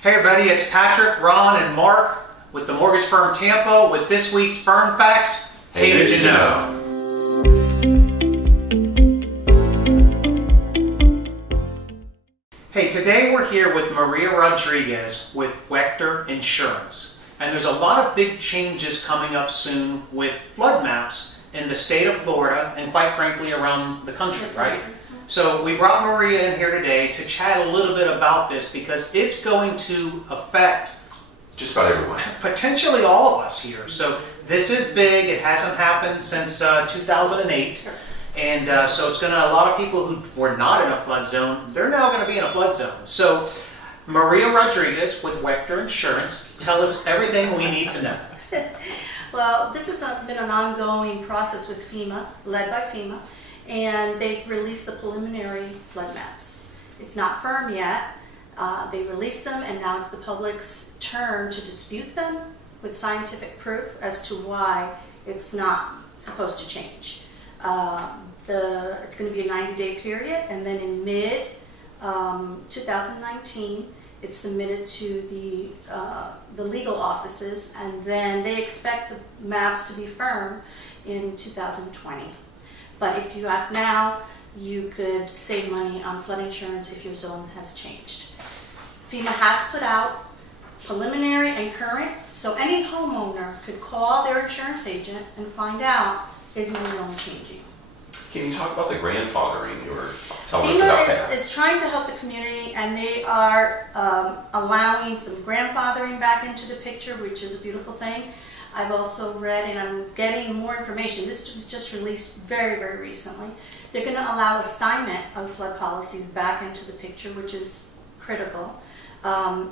Hey everybody, it's Patrick, Ron, and Mark with the mortgage firm Tampa with this week's Firm Facts. Hey, did you know? Hey, today we're here with Maria Rodriguez with Vector Insurance. And there's a lot of big changes coming up soon with flood maps in the state of Florida and quite frankly around the country, right? So we brought Maria in here today to chat a little bit about this because it's going to affect just about everyone. Potentially all of us here. So this is big. It hasn't happened since 2008. And so it's going to, a lot of people who were not in a flood zone, they're now going to be in a flood zone. So Maria Rodriguez with Vector Insurance, tell us everything we need to know. Well, this has been an ongoing process with FEMA, led by FEMA. And they've released the preliminary flood maps. It's not firm yet. They released them, and now it's the public's turn to dispute them with scientific proof as to why it's not supposed to change. It's going to be a 90-day period, and then in mid-2019, it's submitted to the legal offices, and then they expect the maps to be firm in 2020. But if you act now, you could save money on flood insurance if your zone has changed. FEMA has put out preliminary and current, so any homeowner could call their insurance agent and find out, is my zone changing? Can you talk about the grandfathering you were telling us about that? FEMA is trying to help the community, and they are allowing some grandfathering back into the picture, which is a beautiful thing. I've also read, and I'm getting more information, this was just released very, very recently. They're going to allow assignment of flood policies back into the picture, which is critical. And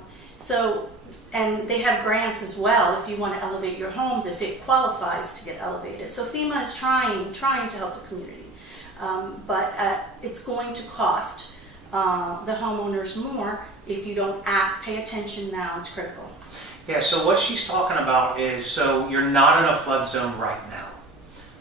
they have grants as well if you want to elevate your homes, if it qualifies to get elevated. So FEMA is trying to help the community. But it's going to cost the homeowners more if you don't pay attention now. It's critical. Yeah, so what she's talking about is, so you're not in a flood zone right now,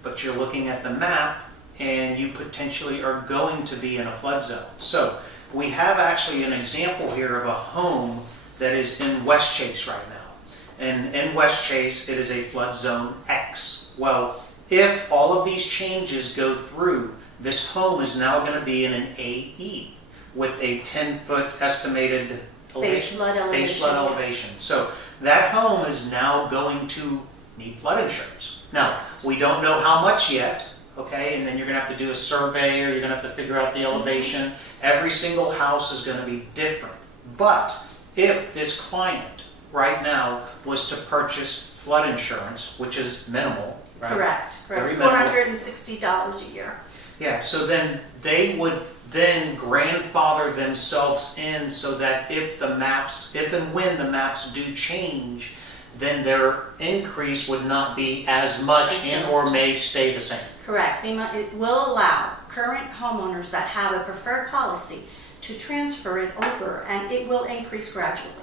but you're looking at the map and you potentially are going to be in a flood zone. So we have actually an example here of a home that is in West Chase right now. And in West Chase, it is a flood zone X. Well, if all of these changes go through, this home is now going to be in an AE with a 10-foot estimated Base flood elevation. Yes. So that home is now going to need flood insurance. Now, we don't know how much yet, okay? And then you're going to have to do a survey, or you're going to have to figure out the elevation. Every single house is going to be different. But if this client right now was to purchase flood insurance, which is minimal, right? Correct. Very minimal. $460 a year. Yeah, so then they would then grandfather themselves in so that if and when the maps do change, then their increase would not be as much or may stay the same. Correct. FEMA, it will allow current homeowners that have a preferred policy to transfer it over, and it will increase gradually.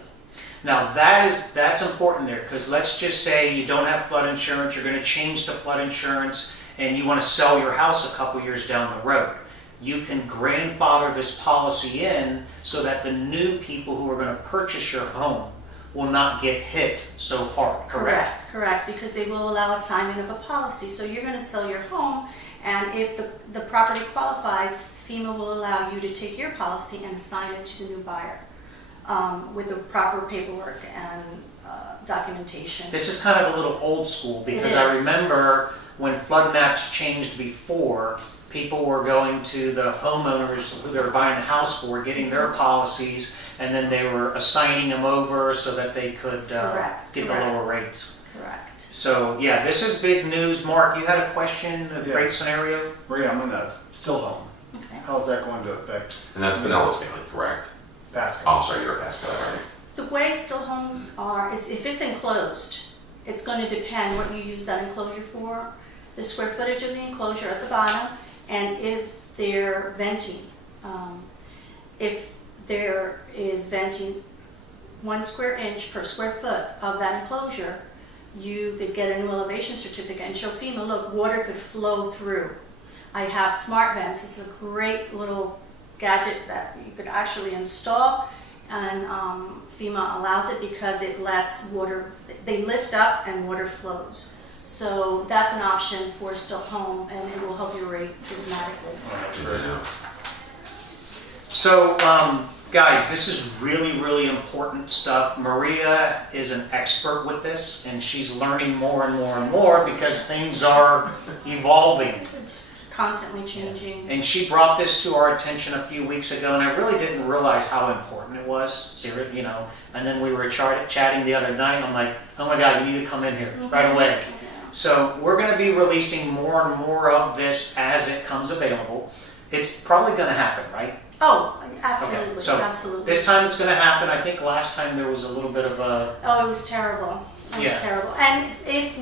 Now that's important there, because let's just say you don't have flood insurance, you're going to change to flood insurance, and you want to sell your house a couple years down the road. You can grandfather this policy in so that the new people who are going to purchase your home will not get hit so hard, correct? Correct, because they will allow assignment of a policy. So you're going to sell your home, and if the property qualifies, FEMA will allow you to take your policy and assign it to the new buyer with the proper paperwork and documentation. This is kind of a little old school, because I remember when flood maps changed before, people were going to the homeowners who they were buying the house for, getting their policies, and then they were assigning them over so that they could get the lower rates. Correct. So yeah, this is big news. Mark, you had a question, great scenario? Maria, I'm in a still home. Okay. How's that going to affect And that's Pinella's family, correct? Pasco? Oh, I'm sorry, you're a Pasco, right? The way still homes are is if it's enclosed, it's going to depend what you use that enclosure for, the square footage of the enclosure at the bottom, and if they're venting. If there is venting 1 square inch per square foot of that enclosure, you could get a new elevation certificate and show FEMA, look, water could flow through. I have smart vents. It's a great little gadget that you could actually install and FEMA allows it because it lets water, they lift up and water flows. So that's an option for still home, and it will help your rate dramatically. So, guys, this is really, really important stuff. Maria is an expert with this, and she's learning more and more and more because things are evolving. It's constantly changing. And she brought this to our attention a few weeks ago, and I really didn't realize how important it was, you know. And then we were chatting the other night, and I'm like, oh my God, you need to come in here right away. Yeah. So we're going to be releasing more and more of this as it comes available. It's probably going to happen, right? Oh, absolutely, Okay, so absolutely. this time it's going to happen. I think last time there was a little bit of a... Oh, it was terrible. It was Yeah. terrible. And if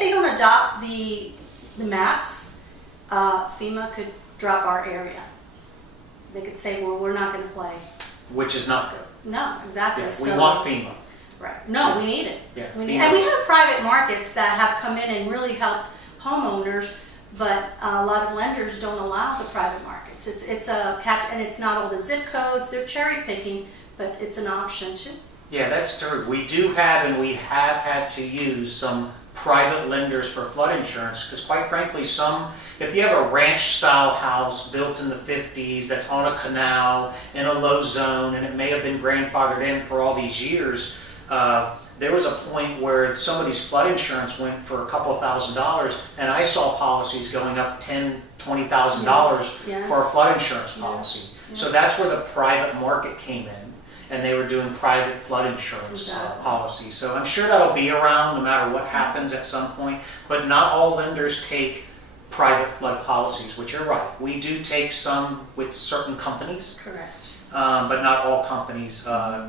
they don't adopt the maps, FEMA could drop our area. They could say, well, we're not going to play. Which is not good. No, exactly. Yeah, we So, want FEMA. right. No, we need it. Yeah, We need, FEMA. and we have private markets that have come in and really helped homeowners, but a lot of lenders don't allow the private markets. It's a catch, and it's not all the zip codes. They're cherry picking, but it's an option too. Yeah, that's true. We do have, and we have had to use some private lenders for flood insurance, because quite frankly, if you have a ranch-style house built in the 50s that's on a canal in a low zone, and it may have been grandfathered in for all these years, there was a point where somebody's flood insurance went for a couple of $1,000s, and I saw policies going up $10,000, $20,000 Yes, for a flood insurance yes, policy. yes. So that's where the private market came in, and they were doing private flood insurance Exactly. policies. So I'm sure that'll be around no matter what happens at some point, but not all lenders take private flood policies, which you're right. We do take some with certain companies, Correct. but not all companies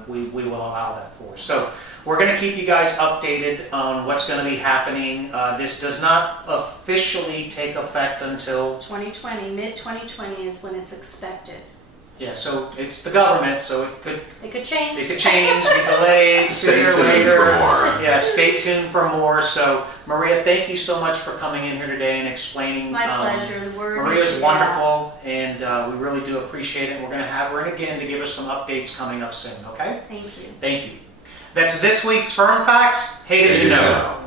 we will allow that for. So we're going to keep you guys updated on what's going to be happening. This does not officially take effect until 2020, mid-2020 is when it's expected. yeah. So it's the government, so it could change. be delayed Stay sooner or tuned later. for more. Yeah, stay tuned for more. So Maria, thank you so much for coming in here today and explaining. My pleasure. The word Maria's is wonderful, and we really do appreciate it. We're going to have her in again to give us some updates coming up soon, okay? Thank you. Thank you. That's this week's Firm Facts. Hey, did you know?